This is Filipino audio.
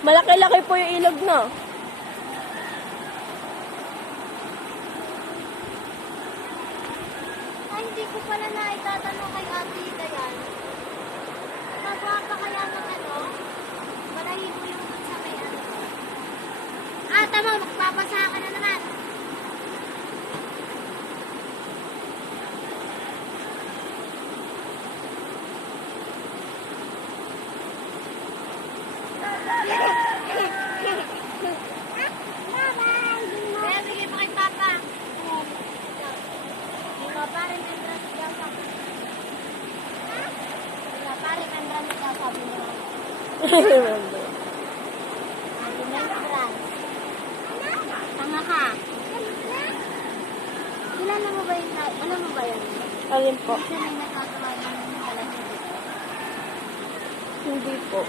Malaki-laki po yung ilog na. Ay, hindi ko pala na itatanong kay Ate Ida yan. Nagawa pa kaya ng ano? Balahibo yung dun sa may ano. Ah, tama, magpapasa ka na naman. Kaya bigay mo kay Papa. Papa rin ang dress daw sabi. Papa rin ang dress daw sabi niya. Sabi niya yung dress. Tanga ka. Kilala mo ba yung alam mo ba yun? Alin po? Kasi may nagkagawa ng balahibo. Hindi po.